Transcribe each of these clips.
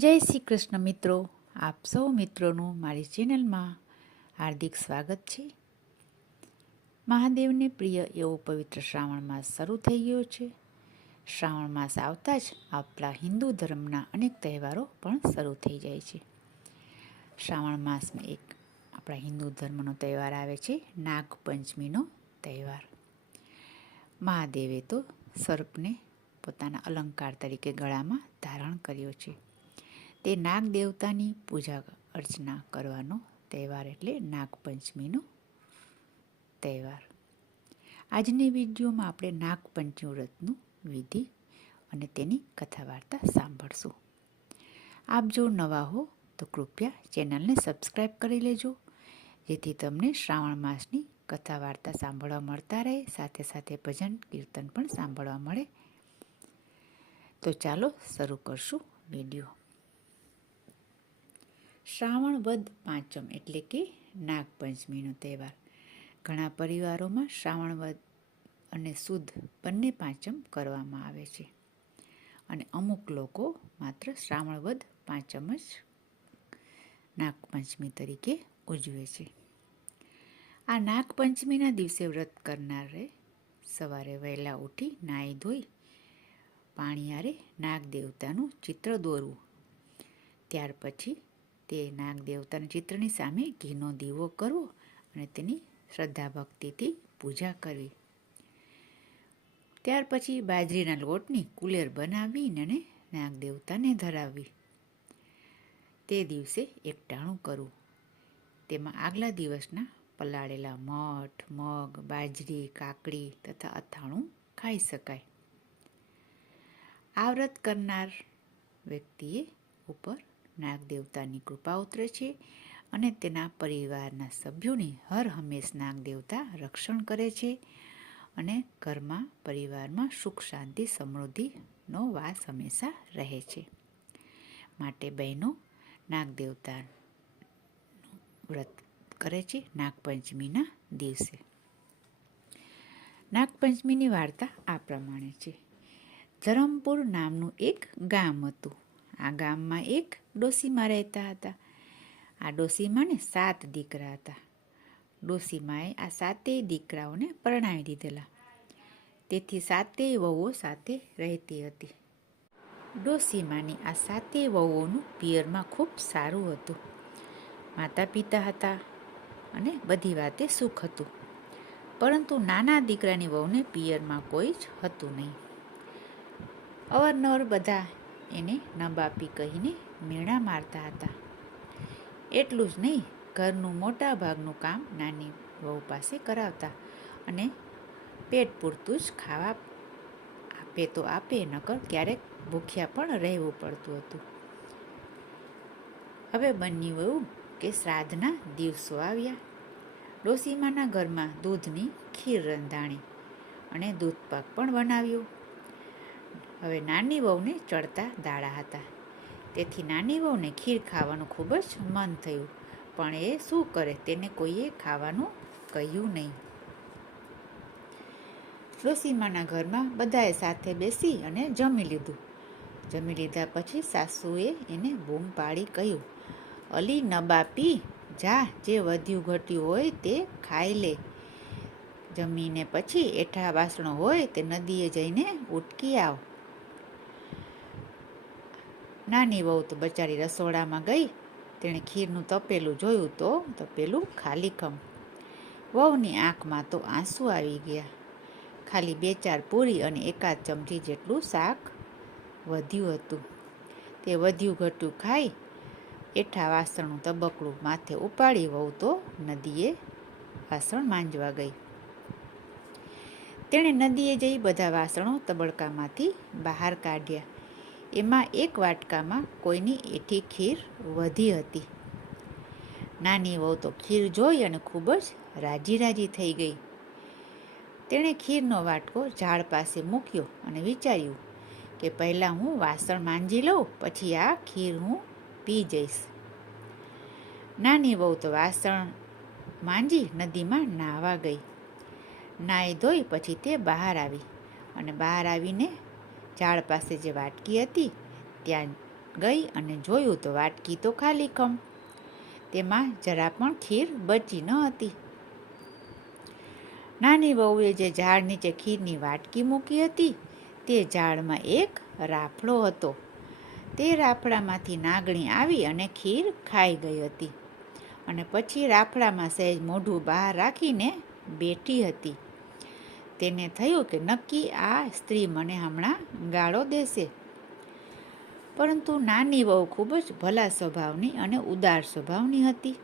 જય શ્રી કૃષ્ણ મિત્રો, આપ સૌ મિત્રોનું મારી ચેનલમાં હાર્દિક સ્વાગત છે. મહાદેવને પ્રિય એવો પવિત્ર શ્રાવણ માસ શરૂ થઈ ગયો છે. શ્રાવણ માસ આવતા જ આપણા હિન્દુ ધર્મના અનેક તહેવારો પણ શરૂ થઈ જાય છે. શ્રાવણ માસમાં એક આપણા હિન્દુ ધર્મનો તહેવાર આવે છે, નાગપંચમીનો તહેવાર. મહાદેવે તો સર્પને પોતાના અલંકાર તરીકે ગળામાં ધારણ કર્યો છે. તે નાગ દેવતાની પૂજા અર્ચના કરવાનો તહેવાર એટલે નાગપંચમીનો તહેવાર. આજની વિડીયોમાં આપણે નાગપંચમી વ્રતનું વિધિ અને તેની કથા વાર્તા સાંભળશું. આપ જો નવા હો તો કૃપયા ચેનલને સબસ્ક્રાઈબ કરી લેજો, જેથી તમને શ્રાવણ માસની કથા વાર્તા સાંભળવા મળતા રહે, સાથે સાથે ભજન કીર્તન પણ સાંભળવા મળે. તો ચાલો શરૂ કરશું વિડીયો. શ્રાવણ વદ પાંચમ એટલે કે નાગપંચમીનો તહેવાર. ઘણા પરિવારોમાં શ્રાવણ વદ અને સુદ બંને પાંચમ કરવામાં આવે છે, અને અમુક લોકો માત્ર શ્રાવણ વદ પાંચમ જ નાગપંચમી તરીકે ઉજવે છે. આ નાગપંચમીના દિવસે વ્રત કરનારે સવારે વહેલા ઉઠી નાહી ધોઈ પાણીયારે નાગ દેવતાનું ચિત્ર દોરવું. ત્યાર પછી તે નાગ દેવતાના ચિત્રની સામે ઘીનો દીવો કરવો અને તેની શ્રદ્ધા ભક્તિથી પૂજા કરવી. ત્યાર પછી બાજરીના લોટની કુલેર બનાવી અને નાગ દેવતાને ધરાવવી. તે દિવસે એકટાણું કરવું. તેમાં આગલા દિવસના પલાળેલા મઠ, મગ, બાજરી, કાકડી તથા અથાણું ખાઈ શકાય. આ વ્રત કરનાર વ્યક્તિએ ઉપર નાગ દેવતાની કૃપા ઉતરે છે અને તેના પરિવારના સભ્યોની હર હંમેશ નાગ દેવતા રક્ષણ કરે છે, અને ઘરમાં પરિવારમાં સુખ શાંતિ સમૃદ્ધિનો વાસ હંમેશા રહે છે. માટે બહેનો નાગ દેવતાનું વ્રત કરે છે નાગપંચમીના દિવસે. નાગપંચમીની વાર્તા આ પ્રમાણે છે. ધરમપુર નામનું એક ગામ હતું. આ ગામમાં એક ડોસીમા રહેતા હતા. આ ડોસીમાને 7 દીકરા હતા. ડોસીમાએ આ 7 દીકરાઓને પરણાવી દીધેલા. તેથી 7 વહુઓ સાથે રહેતી હતી. ડોસીમાની આ 7 વહુઓનું પિયરમાં ખૂબ સારું હતું. માતા પિતા હતા અને બધી વાતે સુખ હતું. પરંતુ નાના દીકરાની વહુને પિયરમાં કોઈ જ હતું નહીં. અવારનવાર બધા એને નબાપી કહીને મેણા મારતા હતા. એટલું જ નહીં, ઘરનું મોટા ભાગનું કામ નાની વહુ પાસે કરાવતા અને પેટ પૂરતું જ ખાવા આપે તો આપે, નકર ક્યારેક ભૂખ્યા પણ રહેવું પડતું હતું. હવે બન્યું એવું કે શ્રાદ્ધના દિવસો આવ્યા. ડોસીમાના ઘરમાં દૂધની ખીર રંધાણી અને દૂધપાક પણ બનાવ્યો. હવે નાની વહુને ચડતા દાડા હતા, તેથી નાની વહુને ખીર ખાવાનું ખૂબ જ મન થયું, પણ એ શું કરે, તેને કોઈએ ખાવાનું કહ્યું નહીં. ડોસીમાના ઘરમાં બધાએ સાથે બેસી અને જમી લીધું. જમી લીધા પછી સાસુએ એને બૂમ પાડી કહ્યું, અલી નબાપી, જા, જે વધ્યું ઘટ્યું હોય તે ખાઈ લે. જમીને પછી એઠા વાસણો હોય તે નદીએ જઈને ઉટકી આવ. નાની વહુ તો બચારી રસોડામાં ગઈ. તેણે ખીરનું તપેલું જોયું તો તપેલું ખાલીખમ. વહુની આંખમાં તો આંસુ આવી ગયા. ખાલી 2-4 પૂરી અને 1 ચમચી જેટલું શાક વધ્યું હતું. તે વધ્યું ઘટ્યું ખાઈ એઠા વાસણનું તબકડું માથે ઉપાડી વહુ તો નદીએ વાસણ માંજવા ગઈ. તેણે નદીએ જઈ બધા વાસણો તબડકામાંથી બહાર કાઢ્યા. એમાં 1 વાટકામાં કોઈની એઠી ખીર વધી હતી. નાની વહુ તો ખીર જોઈ અને ખૂબ જ રાજી થઈ ગઈ. તેણે ખીરનો વાટકો ઝાડ પાસે મૂક્યો અને વિચાર્યું કે પહેલાં હું વાસણ માંજી લઉં, પછી આ ખીર હું પી જઈશ. નાની વહુ તો વાસણ માંજી નદીમાં નાહવા ગઈ. નાહી ધોઈ પછી તે બહાર આવી અને બહાર આવીને ઝાડ પાસે જે વાટકી હતી ત્યાં ગઈ અને જોયું તો વાટકી તો ખાલી ખમ. તેમાં જરા પણ ખીર બચી ન હતી. નાની વહુએ જે ઝાડ નીચે ખીરની વાટકી મૂકી હતી તે ઝાડમાં એક રાફડો હતો. તે રાફડામાંથી નાગણી આવી અને ખીર ખાઈ ગઈ હતી અને પછી રાફડામાં સહેજ મોઢું બહાર રાખીને બેઠી હતી. તેને થયું કે નક્કી આ સ્ત્રી મને હમણાં ગાળો દેશે. પરંતુ નાની વહુ ખૂબ જ ભલા સ્વભાવની અને ઉદાર સ્વભાવની હતી.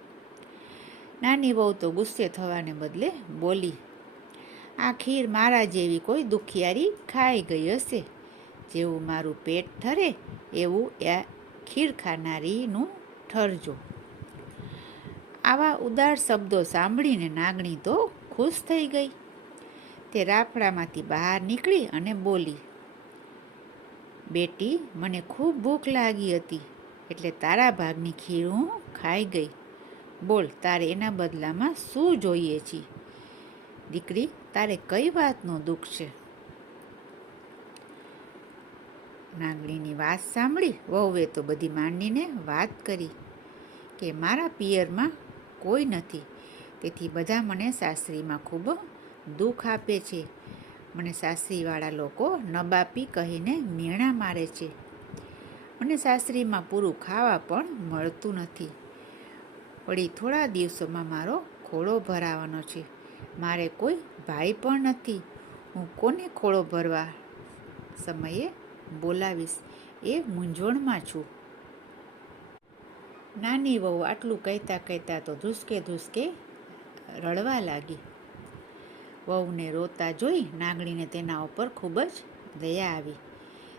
નાની વહુ તો ગુસ્સે થવાને બદલે બોલી, આ ખીર મારા જેવી કોઈ દુખિયારી ખાઈ ગઈ હશે. જેવું મારું પેટ ઠરે એવું આ ખીર ખાનારીનું ઠરજો. આવા ઉદાર શબ્દો સાંભળીને નાગણી તો ખુશ થઈ ગઈ. તે રાફડામાંથી બહાર નીકળી અને બોલી, બેટી, મને ખૂબ ભૂખ લાગી હતી એટલે તારા ભાગની ખીર હું ખાઈ ગઈ. બોલ, તારે એના બદલામાં શું જોઈએ છે? દીકરી, તારે કઈ વાતનું દુઃખ છે? નાગણીની વાત સાંભળી વહુએ તો બધી માંડીને વાત કરી કે મારા પિયરમાં કોઈ નથી, તેથી બધા મને સાસરીમાં ખૂબ દુઃખ આપે છે. મને સાસરીવાળા લોકો નબાપી કહીને મેણા મારે છે. મને સાસરીમાં પૂરું ખાવા પણ મળતું નથી. વળી થોડા દિવસોમાં મારો ખોળો ભરાવાનો છે. મારે કોઈ ભાઈ પણ નથી. હું કોને ખોળો ભરવા સમયે બોલાવીશ એ મૂંઝવણમાં છું. નાની વહુ આટલું કહેતા કહેતા તો ધ્રુસકે ધ્રુસકે રડવા લાગી. વહુને રોતા જોઈ નાગણીને તેના ઉપર ખૂબ જ દયા આવી.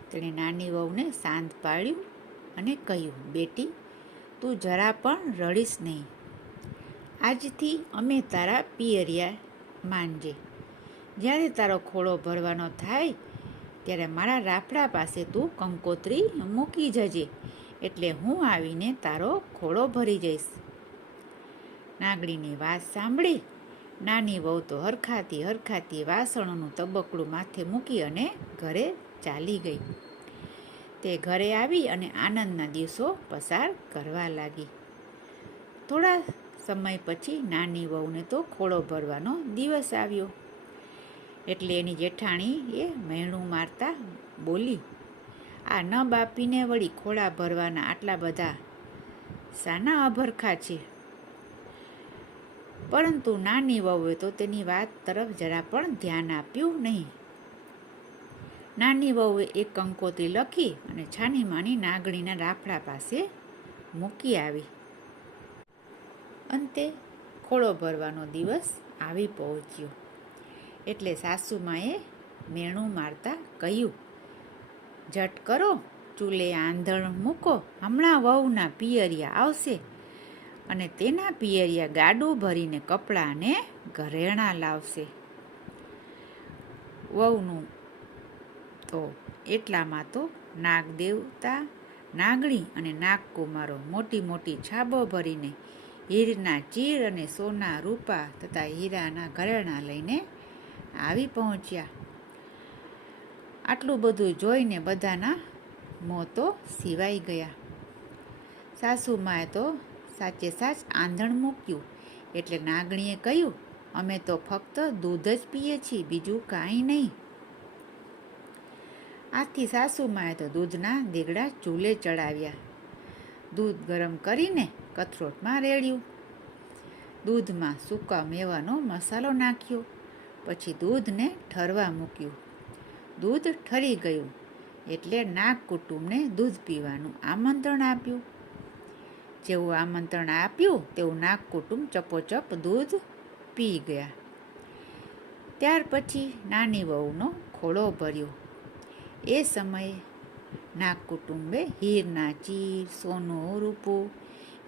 તેણે નાની વહુને શાંત પાડ્યું અને કહ્યું, બેટી, તું જરા પણ રડીશ નહીં. આજથી અમે તારા પિયરિયા માનજે. જ્યારે તારો ખોળો ભરવાનો થાય ત્યારે મારા રાફડા પાસે તું કંકોત્રી મૂકી જજે, એટલે હું આવીને તારો ખોળો ભરી જઈશ. નાગણીની વાત સાંભળી નાની વહુ તો હરખાતી વાસણોનું તબકડું માથે મૂકી અને ઘરે ચાલી ગઈ. તે ઘરે આવી અને આનંદના દિવસો પસાર કરવા લાગી. થોડા સમય પછી નાની વહુને તો ખોળો ભરવાનો દિવસ આવ્યો. એટલે એની જેઠાણી એ મહેણું મારતા બોલી, આ ન બાપીને વળી ખોળા ભરવાના આટલા બધા શાના અભરખા છે? પરંતુ નાની વહુએ તો તેની વાત તરફ જરા પણ ધ્યાન આપ્યું નહીં. નાની વહુએ એક કંકોત્રી લખી અને છાનીમાની નાગણીના રાફડા પાસે મૂકી આવી. અંતે ખોળો ભરવાનો દિવસ આવી પહોંચ્યો. એટલે સાસુમાએ મેણું મારતા કહ્યું, ઝટ કરો, ચૂલે આંધણ મૂકો, હમણાં વહુના પિયરિયા આવશે અને તેના પિયરિયા ગાડું ભરીને કપડાં ને ઘરેણાં લાવશે. વહુનું તો એટલામાં તો નાગદેવતા, નાગણી અને નાગકુમારો મોટી મોટી છાબો ભરીને હીરના ચીર અને સોના રૂપા તથા હીરાના ઘરેણાં લઈને આવી પહોંચ્યા. આટલું બધું જોઈને બધાના મોં તો સિવાઈ ગયા. સાસુમાએ તો સાચે સાચ આંધણ મૂક્યું. એટલે નાગણીએ કહ્યું, અમે તો ફક્ત દૂધ જ પીએ છીએ, બીજું કાંઈ નહીં. આથી સાસુમાએ તો દૂધના દેગડા ચૂલે ચડાવ્યા. દૂધ ગરમ કરીને કથરોટમાં રેડ્યું. દૂધમાં સૂકા મેવાનો મસાલો નાખ્યો. પછી દૂધને ઠરવા મૂક્યું. દૂધ ઠરી ગયું એટલે નાગ કુટુંબને દૂધ પીવાનું આમંત્રણ આપ્યું. જેવું આમંત્રણ આપ્યું તેવું નાગ કુટુંબ ચપોચપ દૂધ પી ગયા. ત્યાર પછી નાની વહુનો ખોળો ભર્યો. એ સમયે નાગ કુટુંબે હીરના ચીર, સોનું રૂપું,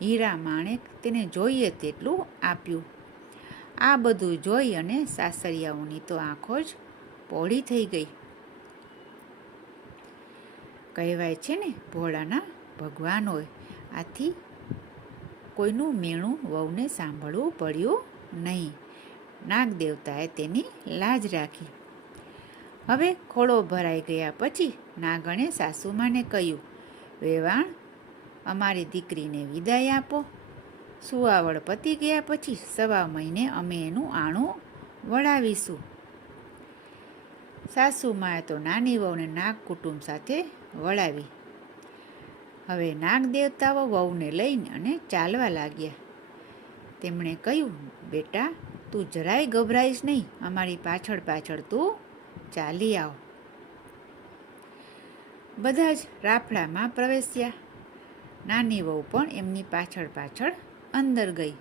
હીરા માણેક તેને જોઈએ તેટલું આપ્યું. આ બધું જોઈ અને સાસરિયાઓની તો આંખો જ પહોળી થઈ ગઈ. કહેવાય છે ને, ભોળાના ભગવાન હોય. આથી કોઈનું મેણું વહુને સાંભળવું પડ્યું નહીં. નાગદેવતાએ તેની લાજ રાખી. હવે ખોળો ભરાઈ ગયા પછી નાગણે સાસુમાને કહ્યું, વેવાણ, અમારી દીકરીને વિદાય આપો. સુવાવડ પતી ગયા પછી 1.25 મહિને અમે એનું આણું વળાવીશું. સાસુમાએ તો નાની વહુને નાગ કુટુંબ સાથે વળાવી. હવે નાગ દેવતાઓ વહુને લઈને અને ચાલવા લાગ્યા. તેમણે કહ્યું, બેટા, તું જરાય ગભરાઈશ નહીં, અમારી પાછળ પાછળ તું ચાલી આવ. બધા જ રાફડામાં પ્રવેશ્યા. નાની વહુ પણ એમની પાછળ પાછળ અંદર ગઈ.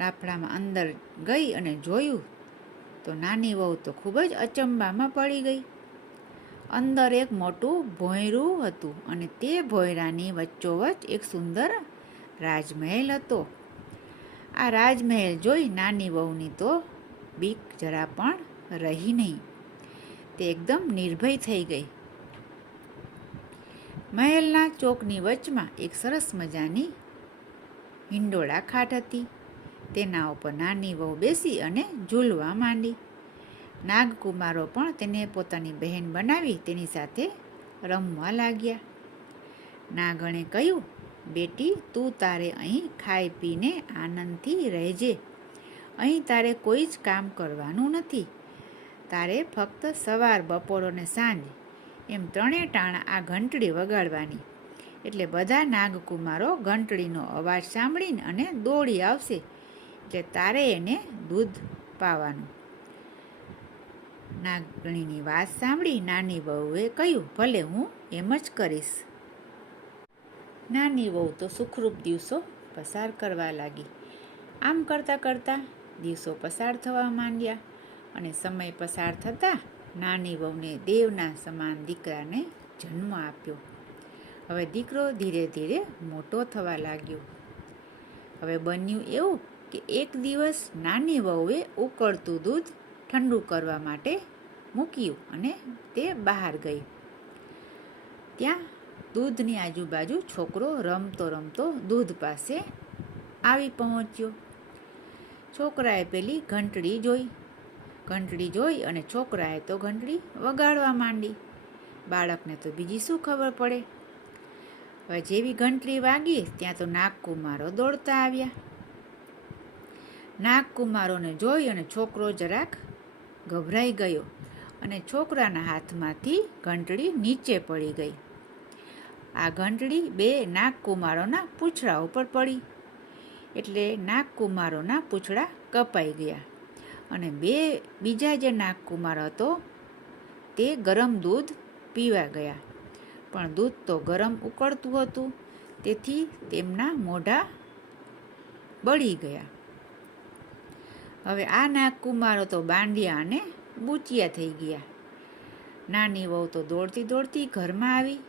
રાફડામાં અંદર ગઈ અને જોયું તો નાની વહુ તો ખૂબ જ અચંબામાં પડી ગઈ. અંદર એક મોટું ભોંયરું હતું અને તે ભોંયરાની વચ્ચોવચ્ચ એક સુંદર રાજમહેલ હતો. આ રાજમહેલ જોઈ નાની વહુની તો બીક જરા પણ રહી નહીં. તે એકદમ નિર્ભય થઈ ગઈ. મહેલના ચોકની વચમાં એક સરસ મજાની હિંડોળા ખાટ હતી. તેના ઉપર નાની વહુ બેસી અને ઝૂલવા માંડી. નાગકુમારો પણ તેને પોતાની બહેન બનાવી તેની સાથે રમવા લાગ્યા. નાગણે કહ્યું, બેટી, તું તારે અહીં ખાઈ પીને આનંદથી રહેજે. અહીં તારે કોઈ જ કામ કરવાનું નથી. તારે ફક્ત સવાર, બપોર અને સાંજ એમ 3 ટાણા આ ઘંટડી વગાડવાની. એટલે બધા નાગકુમારો ઘંટડીનો અવાજ સાંભળીને અને દોડી આવશે. એટલે તારે એને દૂધ પાવાનું. નાગણીની વાત સાંભળી નાની વહુએ કહ્યું, ભલે, હું એમ જ કરીશ. નાની વહુ તો સુખરૂપ દિવસો પસાર કરવા લાગી. આમ કરતાં કરતાં દિવસો પસાર થવા માંડ્યા અને સમય પસાર થતાં નાની વહુને દેવના સમાન દીકરાને જન્મ આપ્યો. હવે દીકરો ધીરે ધીરે મોટો થવા લાગ્યો. હવે બન્યું એવું કે એક દિવસ નાની વહુએ ઉકળતું દૂધ ઠંડુ કરવા માટે મૂક્યું અને તે બહાર ગઈ. ત્યાં દૂધની આજુબાજુ છોકરો રમતો રમતો દૂધ પાસે આવી પહોંચ્યો. છોકરાએ પેલી ઘંટડી જોઈ અને છોકરાએ તો ઘંટડી વગાડવા માંડી. બાળકને તો બીજી શું ખબર પડે. હવે જેવી ઘંટડી વાગી ત્યાં તો નાગકુમારો દોડતા આવ્યા. નાગકુમારોને જોઈ અને છોકરો જરાક ગભરાઈ ગયો અને છોકરાના હાથમાંથી ઘંટડી નીચે પડી ગઈ. આ ઘંટડી 2 નાગકુમારોના પૂંછડા ઉપર પડી. એટલે નાગકુમારોના પૂંછડા કપાઈ ગયા અને બીજા જે નાગકુમાર હતો તે ગરમ દૂધ પીવા ગયા. પણ દૂધ તો ગરમ ઉકળતું હતું, તેથી તેમના મોઢા બળી ગયા. હવે આ નાગકુમારો તો બાંડિયા અને બૂચિયા થઈ ગયા. નાની વહુ તો દોડતી દોડતી ઘરમાં આવી.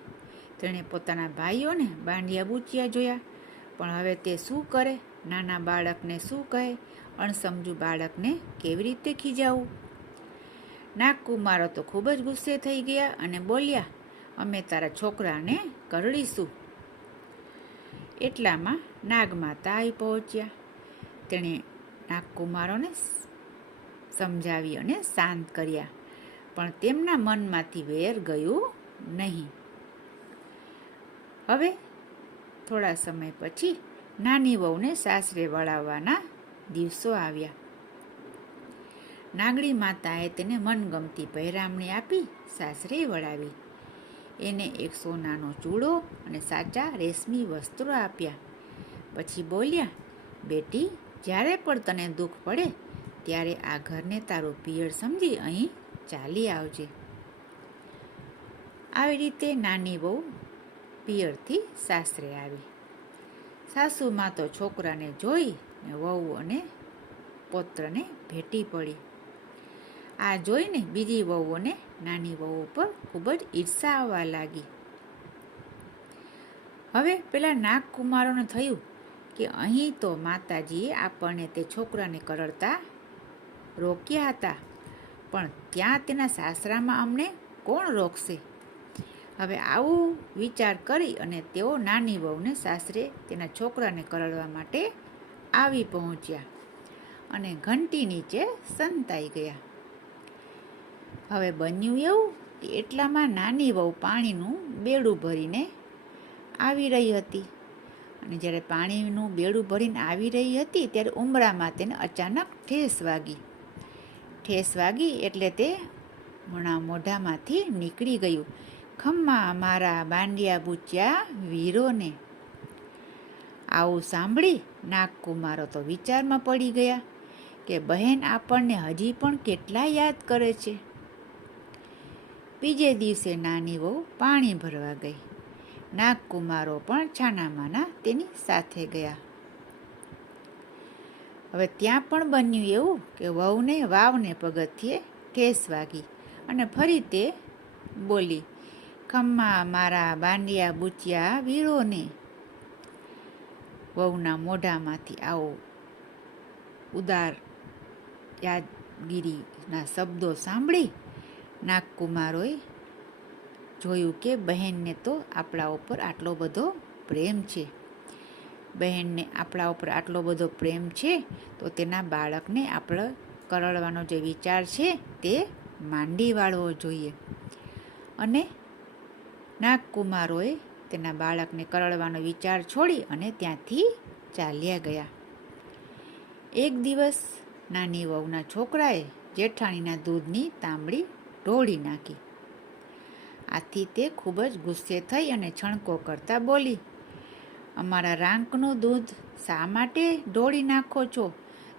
તેણે પોતાના ભાઈઓને બાંડિયા બૂચિયા જોયા, પણ હવે તે શું કરે? નાના બાળકને શું કહે? અણસમજુ બાળકને કેવી રીતે ખીજાવું? નાગકુમારો તો ખૂબ જ ગુસ્સે થઈ ગયા અને બોલ્યા, અમે તારા છોકરાને કરડીશું. એટલામાં નાગમાતા આવી પહોંચ્યા. તેણે નાગકુમારોને સમજાવી અને શાંત કર્યા, પણ તેમના મનમાંથી વેર ગયું નહીં. હવે થોડા સમય પછી નાની વહુને સાસરે વળાવવાના દિવસો આવ્યા. નાગણી માતાએ તેને મનગમતી પહેરામણી આપી સાસરે વળાવી. એને એક સોનાનો ચૂડો અને સાચા રેશમી વસ્ત્રો આપ્યા. પછી બોલ્યા, બેટી, જ્યારે પણ તને દુઃખ પડે ત્યારે આ ઘરને તારું પિયર સમજી અહીં ચાલી આવજે. આવી રીતે નાની વહુ પિયરથી સાસરે આવી. સાસુમાં તો છોકરાને જોઈ વહુ અને પૌત્રને ભેટી પડી. આ જોઈને બીજી વહુઓને નાની વહુ ઉપર ખૂબ જ ઈર્ષા આવવા લાગી. હવે પેલા નાગકુમારોને થયું કે અહીં તો માતાજીએ આપણને તે છોકરાને કરડતા રોક્યા હતા, પણ ત્યાં તેના સાસરામાં અમને કોણ રોકશે? હવે આવું વિચાર કરી અને તેઓ નાની વહુને સાસરે તેના છોકરાને કરડવા માટે આવી પહોંચ્યા અને ઘંટી નીચે સંતાઈ ગયા. હવે બન્યું એવું કે એટલામાં નાની વહુ પાણીનું બેડું ભરીને આવી રહી હતી અને જ્યારે પાણીનું બેડું ભરીને આવી રહી હતી ત્યારે ઉંબરામાં તેને અચાનક ઠેસ વાગી એટલે તે મોઢામાંથી નીકળી ગયું, ખમ્મા મારા બાંડિયા બુચ્યા વીરોને. આવું સાંભળી નાગકુમારો તો વિચારમાં પડી ગયા કે બહેન આપણને હજી પણ કેટલા યાદ કરે છે. બીજે દિવસે નાની વહુ પાણી ભરવા ગઈ. નાગકુમારો પણ છાનામાના તેની સાથે ગયા. હવે ત્યાં પણ બન્યું એવું કે વહુને વાવને પગથિયે ઠેસ વાગી અને ફરી તે બોલી, ખમ્મા મારા બાંડિયા બુચ્યા વીરોને. વહુના મોઢામાંથી આવો ઉદાર યાદગીરીના શબ્દો સાંભળી નાગકુમારોએ જોયું કે બહેનને તો આપણા ઉપર આટલો બધો પ્રેમ છે. બહેનને આપણા ઉપર આટલો બધો પ્રેમ છે તો તેના બાળકને આપણે કરડવાનો જે વિચાર છે તે માંડી વાળવો જોઈએ. અને નાગકુમારોએ તેના બાળકને કરડવાનો વિચાર છોડી અને ત્યાંથી ચાલ્યા ગયા. એક દિવસ નાની વહુના છોકરાએ જેઠાણીના દૂધની તાંબડી ઢોળી નાખી. આથી તે ખૂબ જ ગુસ્સે થઈ અને છણકો કરતા બોલી, અમારા રાંકનું દૂધ શા માટે ઢોળી નાખો છો?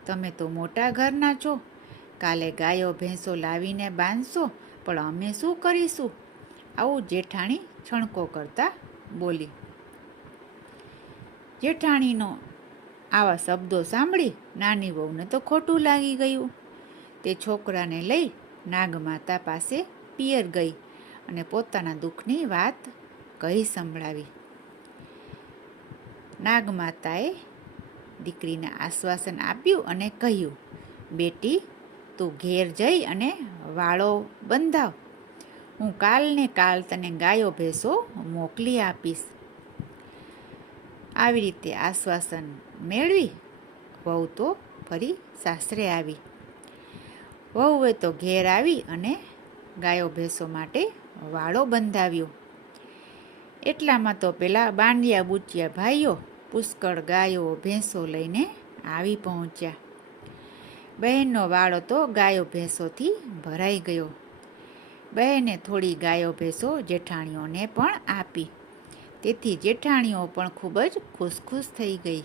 તમે તો મોટા ઘરના છો. કાલે ગાયો ભેંસો લાવીને બાંધશો, પણ અમે શું કરીશું? આવું જેઠાણી છણકો કરતા બોલી. જેઠાણીનો આવા શબ્દો સાંભળી નાની વહુને તો ખોટું લાગી ગયું. તે છોકરાને લઈ નાગમાતા પાસે પિયર ગઈ અને પોતાના દુઃખની વાત કહી સંભળાવી. નાગમાતાએ દીકરીને આશ્વાસન આપ્યું અને કહ્યું, બેટી તું ઘેર જઈ અને વાળો બંધાવ. હું કાલને કાલ તને ગાયો ભેંસો મોકલી આપીશ. આવી રીતે આશ્વાસન મેળવી વહુ તો ફરી સાસરે આવી. વહુએ તો ઘેર આવી અને ગાયો ભેંસો માટે વાળો બંધાવ્યો. એટલામાં તો પેલા બાંડિયા બુચિયા ભાઈઓ પુષ્કળ ગાયો ભેંસો લઈને આવી પહોંચ્યા. બહેનનો વાળો તો ગાયો ભેંસોથી ભરાઈ ગયો. બહેને થોડી ગાયો ભેંસો જેઠાણીઓને પણ આપી. તેથી જેઠાણીઓ પણ ખૂબ જ ખુશ થઈ ગઈ.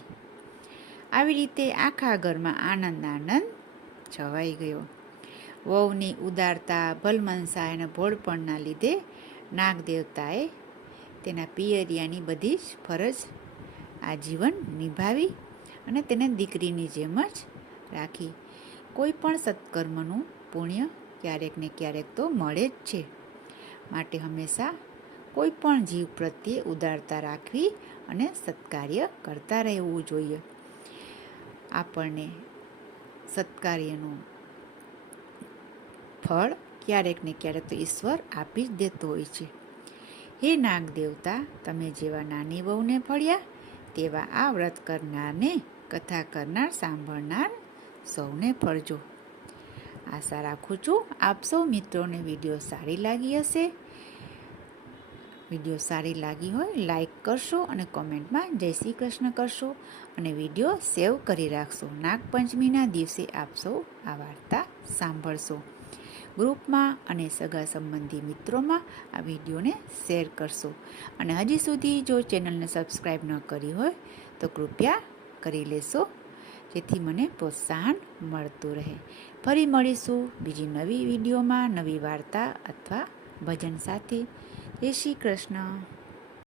આવી રીતે આખા ઘરમાં આનંદ છવાઈ ગયો. વહુની ઉદારતા, ભલમનસાઈ અને ભોળપણના લીધે નાગદેવતાએ તેના પિયરિયાની બધી જ ફરજ આજીવન નિભાવી અને તેને દીકરીની જેમ જ રાખી. કોઈ પણ સત્કર્મનું પુણ્ય ક્યારેક ને ક્યારેક તો મળે જ છે. માટે હંમેશા કોઈ પણ જીવ પ્રત્યે ઉદારતા રાખવી અને સત્કાર્ય કરતા રહેવું જોઈએ. આપણને સત્કાર્યનું ફળ ક્યારેક ને ક્યારેક તો ઈશ્વર આપી જ દેતો હોય છે. હે નાગ દેવતા, તમે જેવા નાની વહુને ફળ્યા તેવા આ વ્રત કરનારને, કથા કરનાર, સાંભળનાર સૌને ફળજો. આશા રાખું છું આપ સૌ મિત્રોને વિડીયો સારી લાગી હશે. વિડીયો સારી લાગી હોય લાઈક કરશો અને કોમેન્ટમાં જય શ્રી કૃષ્ણ કરશો અને વિડીયો સેવ કરી રાખશો. નાગપંચમીના દિવસે આપ સૌ આ વાર્તા સાંભળશો. ગ્રુપમાં અને સગા સંબંધી મિત્રોમાં આ વિડીયોને શેર કરશો. અને હજી સુધી જો ચેનલને સબસ્ક્રાઈબ ન કરી હોય તો કૃપયા કરી લેશો, જેથી મને પ્રોત્સાહન મળતું રહે. ફરી મળીશું બીજી નવી વિડીયોમાં, નવી વાર્તા અથવા ભજન સાથે. જય શ્રી કૃષ્ણ.